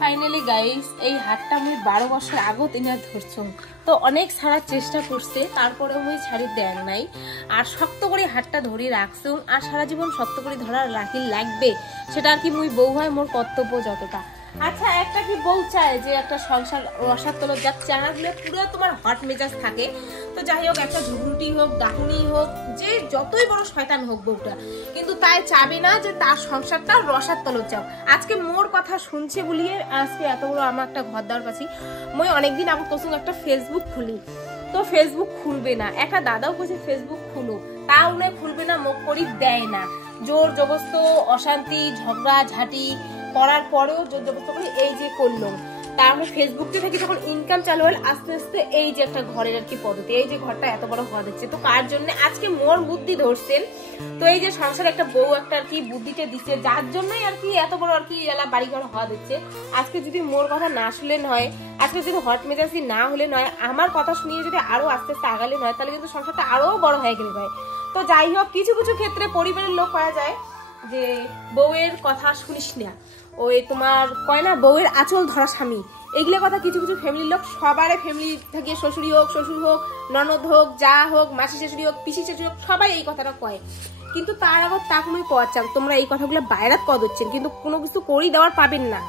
Finally guys এই হাতটা আমি 12 বছর আগত ইনা ধরছুম তো অনেক ছাড়ার চেষ্টা করছে তারপরে আমি ছাড়ি দেন নাই আর শক্ত করে হাতটা ধরে রাখছুম আর সারা জীবন শক্ত করে ধরা রাখি লাগবে সেটা আর কি মুই বউ হয় মোর কর্তব্য যতটা। আচ্ছা একটা কি বউ চায় যে একটা সংসার রসার তল যাক চানাগুলো পুরো তোমার হট মেজাজ থাকে তো যাই হোক একটা ঝুড়ুটি হোক ডাকুনি হোক যে যতই বড় শয়তান হোক বউটা কিন্তু তাই চাবে না যে তার সংসারটা রসার তল যাও। আজকে মোর কথা শুনছে বলিয়ে আজকে এত বড় আমার একটা ঘর দেওয়ার পাচ্ছি মই অনেকদিন আগে কোসুম একটা ফেসবুক খুলি তো ফেসবুক খুলবে না একটা দাদাও কইছে ফেসবুক খুলো তা উনি খুলবে না মুখ করি দেয় না জোর জবস্ত অশান্তি ঝগড়া ঝাঁটি করার পরেও জোর জবস্ত করে এই যে করলাম তারপরে ফেসবুক থেকে যখন ইনকাম চালু হল আস্তে আস্তে এই যে একটা ঘরের আর কি পদ্ধতি এই যে ঘরটা এত বড় ঘর দিচ্ছে তো কার জন্য আজকে মোর বুদ্ধি ধরছেন তো এই যে সংসারে একটা বউ একটা আর কি বুদ্ধিতে দিচ্ছে যার জন্যই আর কি এত বড় আর কি এলা বাড়িঘর হওয়া দিচ্ছে। আজকে যদি মোর কথা না শুনলেন হয় আজকে যদি হট মেজাজি না হলে নয় আমার কথা শুনিয়ে যদি আরো আস্তে আস্তে আগালে নয় তাহলে কিন্তু সংসারটা আরো বড় হয়ে গেলে হয়। তো যাই হোক কিছু কিছু ক্ষেত্রে পরিবারের লোক করা যায় যে বউয়ের কথা শুনিস না ওই তোমার কয় না বউয়ের আঁচল ধরা স্বামী এইগুলো কথা কিছু কিছু ফ্যামিলির লোক সবারে ফ্যামিলি থেকে শ্বশুরি হোক শ্বশুর হোক ননদ হোক যা হোক মাসি শাশুড়ি হোক পিসি শাশুড়ি হোক সবাই এই কথাটা কয় কিন্তু তার আগত তা কোনো কওয়ার চান তোমরা এই কথাগুলো বাইরাত কদ হচ্ছেন কিন্তু কোনো কিছু করেই দেওয়ার পাবেন না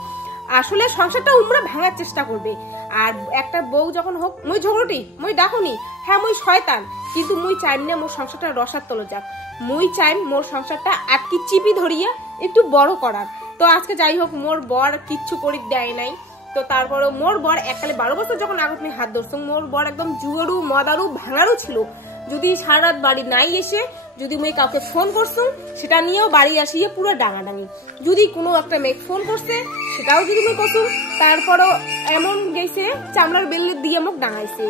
আসলে সংসারটা উমরা ভাঙার চেষ্টা করবে। আর একটা বউ যখন হোক মুই ঝগড়টি মুই ডাকুনি হ্যাঁ মুই শয়তান কিন্তু মুই চাই না মোর সংসারটা রসার তল যাক মুই চাই মোর সংসারটা আটকি চিপি ধরিয়া একটু বড় করার। তো আজকে যাই হোক মোর বর কিচ্ছু করি দেয় নাই তো তারপরে মোর বর এককালে 12 বছর যখন আগত আমি হাত ধরছো মোর বর একদম জুয়ারু মদারু ভাঙারু ছিল যদি সারা রাত বাড়ি নাই এসে যদি মুই কাউকে ফোন করছো সেটা নিয়েও বাড়ি আসিয়ে পুরো ডাঙাডাঙি যদি কোনো একটা মেয়ে ফোন করছে সেটাও যদি মুই করছো তারপরও এমন গেছে চামড়ার বেল দিয়ে মুখ ডাঙাইছে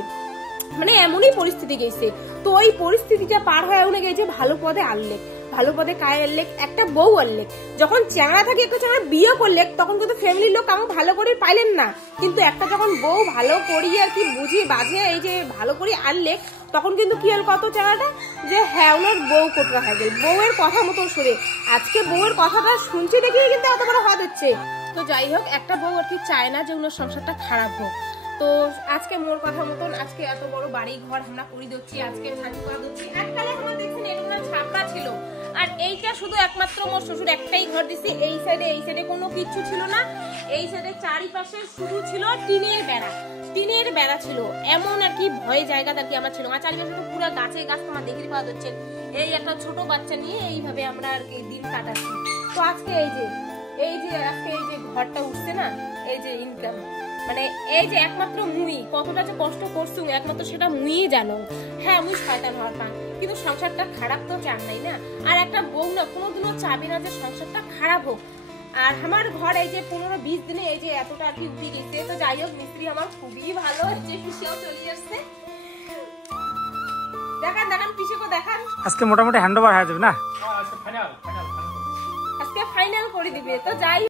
মানে এমনই পরিস্থিতি গেছে। তো ওই পরিস্থিতিটা পার হয়ে উনি গেছে ভালো পদে আনলে ভালো পদে কায় আনলে একটা বউ আনলে যখন চ্যাংড়া থাকে একটা চ্যাংড়া বিয়ে করলে তখন কিন্তু ফ্যামিলির লোক আমার ভালো করে পাইলেন না কিন্তু একটা যখন বউ ভালো করি আর কি বুঝি বাজে এই যে ভালো করে আনলে তখন কিন্তু কি হল কত চ্যাংড়াটা যে হ্যাঁ ওনার বউ কোটরা হয়ে গেল বউয়ের কথা মতো সরে আজকে বউয়ের কথাটা শুনছে দেখিয়ে কিন্তু এত বড় হাত হচ্ছে। তো যাই হোক একটা বউ আর কি চায় না যে ওনার সংসারটা খারাপ হোক তো আজকে মোর কথা মতন আজকে এত বড় বাড়ি ঘর আমরা করে দিচ্ছি আজকে শান্তি করা দিচ্ছি এককালে আমরা দেখছেন এরকম ছাপড়া ছিল আর এইটা শুধু একমাত্র মোর শ্বশুর একটাই ঘর দিছি এই সাইডে কোনো কিছু ছিল না এই সাইডে চারিপাশে শুধু ছিল টিনের বেড়া ছিল এমন আর কি ভয় জায়গা আর কি আমার ছিল আর চারিপাশে তো পুরো গাছে গাছ তোমার দেখে পাওয়া যাচ্ছে এই একটা ছোট বাচ্চা নিয়ে এইভাবে আমরা আর কি দিন কাটাচ্ছি। তো আজকে এই যে আজকে এই যে ঘরটা উঠছে না এই যে ইনকাম মানে এই যে একমাত্র মুই কতটা যে কষ্ট করছুম একমাত্র সেটা মুই জানো হ্যাঁ মুই শয়তান হওয়ার পান কিন্তু সংসারটা খারাপ তো চান নাই না আর একটা বউ না কোনোদিনও চাবে না যে সংসারটা খারাপ হোক। আর আমার ঘর এই যে 15-20 দিনে এই যে এতটা আর কি উঠে গেছে তো যাই হোক মিস্ত্রি আমার খুবই ভালো হচ্ছে পিসেও চলে আসছে দেখান পিসেকে দেখান আজকে মোটামুটি হ্যান্ড ওভার হয়ে যাবে না আজকে ফাইনাল করে দিবে। তো যাই